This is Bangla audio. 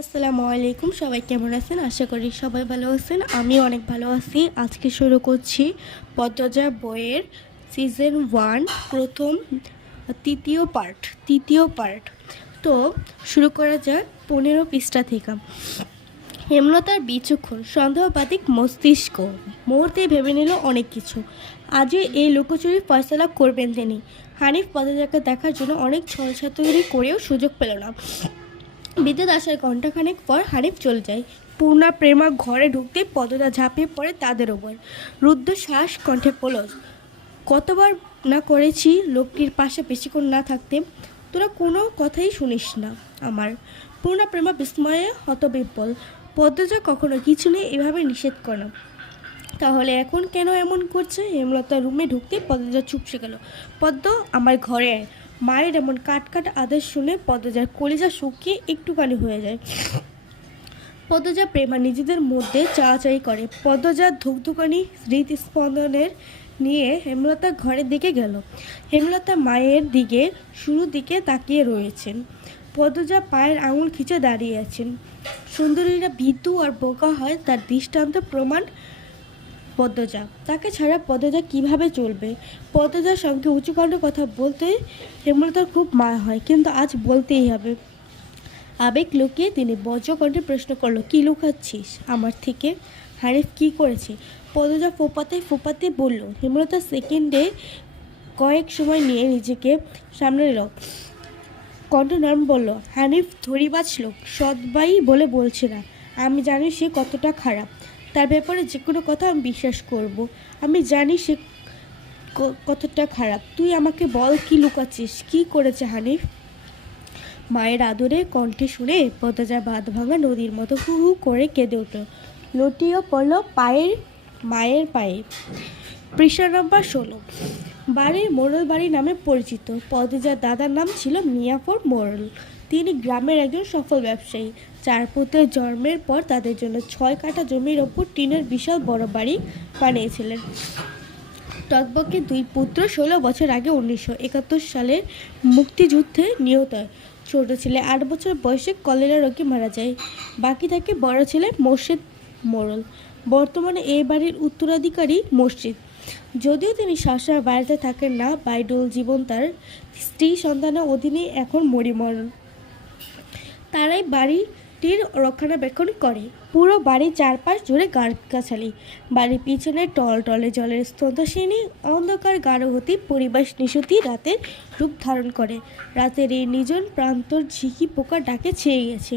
আসসালামু আলাইকুম। সবাই কেমন আছেন? আশা করি সবাই ভালো আছেন। আমিও অনেক ভালো আছি। আজকে শুরু করছি পদ্মজা বইয়ের সিজন 1 প্রথম তৃতীয় পার্ট। তো শুরু করা যাক 15 পৃষ্ঠা থেকে। হেমলতার বিচক্ষণ সন্দেহবাদিক মস্তিষ্ক মুহূর্তে ভেবে নিল অনেক কিছু। আজই এই লুকোচুরি ফয়সলা করবেন তিনি। হানিফ পদ্মজাকে দেখার জন্য অনেক ছলছাতুরি করেও সুযোগ পেল না। বিদ্যুৎ আসার ঘণ্টাখানেক পর হানিফ চলে যায়। পূর্ণা প্রেমা ঘরে ঢুকতে পদ্মজা ঝাঁপিয়ে পড়ে তাদের ওপর। রুদ্ধ শ্বাস কণ্ঠে পড়ল, কতবার না করেছি লোকটির পাশে বেশিক্ষণ না থাকতে, তোরা কোনো কথাই শুনিস না আমার। পূর্ণা প্রেমা বিস্ময়ে হতবিহ্বল। পদ্মজা কখনো কিছু নেই এভাবে নিষেধ করে না, তাহলে এখন কেন এমন করছে? হেমলতা রুমে ঢুকতে পদ্মজা চুপসে গেল। পদ্ম, আমার ঘরে আয়। মায়ের এমন কাট আদেশ শুনে পদ্মজার কলিজা শুকিয়ে একটুখানি হয়ে যায়। পদ্মজা প্রেমা নিজেদের মধ্যে চাওয়াচাই করে। পদ্মজার ধুকধুকানি হৃদস্পন্দনের নিয়ে হেমলতা ঘরের দিকে গেল। হেমলতা মায়ের দিকে শুরুর দিকে তাকিয়ে রয়েছেন। পদ্মজা পায়ের আঙুল খিচে দাঁড়িয়ে আছেন। সুন্দরীরা ভীতু আর বোকা হয় তার দৃষ্টান্ত প্রমাণ পদ্মজা। তাকে ছাড়া পদ্মজা কিভাবে চলবে? পদ্মজার সঙ্গে উঁচুকণ্ঠে কথা বলতে হেমলতার খুব মায়া হয়, কিন্তু আজ বলতেই হবে। আবেগ লুকিয়ে তিনি বজ্রকণ্ঠে প্রশ্ন করলো, কি লুকাচ্ছিস আমার থেকে? হানিফ কি করেছে? পদ্মজা ফোপাতে বলল। হেমলতা সেকেন্ডে কয়েক সময় নিয়ে নিজেকে সামনে নিল। কণ্ঠ নরম বলল, হানিফ ধরিবাজ লোক, সৎবাই বলে বলছে না। আমি জানি সে কতটা খারাপ। তার ব্যাপারে যে কোনো কথা আমি বিশ্বাস করব। আমি জানি সে কতটা খারাপ। তুই আমাকে বল, কি লুকাচ্ছিস? কি করেছে হানিফ? মায়ের আদরে কণ্ঠে শুনে পদ্মজা বাঁধ ভাঙা নদীর মতো হু হু করে কেঁদে উঠল। লুটিয়ে পড়ল মায়ের পায়ে। পৃষ্ঠা নম্বর 16। বাড়ির মোড়ল বাড়ি নামে পরিচিত। পদ্মজার দাদার নাম ছিল মিয়াফর মোড়ল। তিনি গ্রামের একজন সফল ব্যবসায়ী। 4 পুত্রের জন্মের পর তাদের জন্য 6 কাঠা জমির ওপর টিনের বিশাল বড় বাড়ি বানিয়েছিলেন। টকবকে 2 পুত্র 16 বছর আগে 1971 সালের মুক্তিযুদ্ধে নিহত হয়। ছোট ছেলে 8 বছর বয়সে কলেরা রোগে মারা যায়। বাকি থাকে বড় ছেলে মোর্শেদ মোড়ল। বর্তমানে এই বাড়ির উত্তরাধিকারী মসজিদ। যদিও তিনি শাসনের বাড়িতে থাকেন না, বাইডল জীবন তার স্ত্রী সন্তানের অধীনে এখন মরিমরণ। তারাই বাড়িটির রক্ষণাবেক্ষণ করে। পুরো বাড়ির চারপাশ জুড়ে গাছগাছালি। বাড়ির পিছনে টলটলে জলের স্রোতস্বিনী অন্ধকার গাঢ় হতে পরিবেশ নিশুতি রাতের রূপ ধারণ করে। রাতের এই নির্জন প্রান্তর ঝিঁকি পোকা ডাকে ছেয়ে গেছে।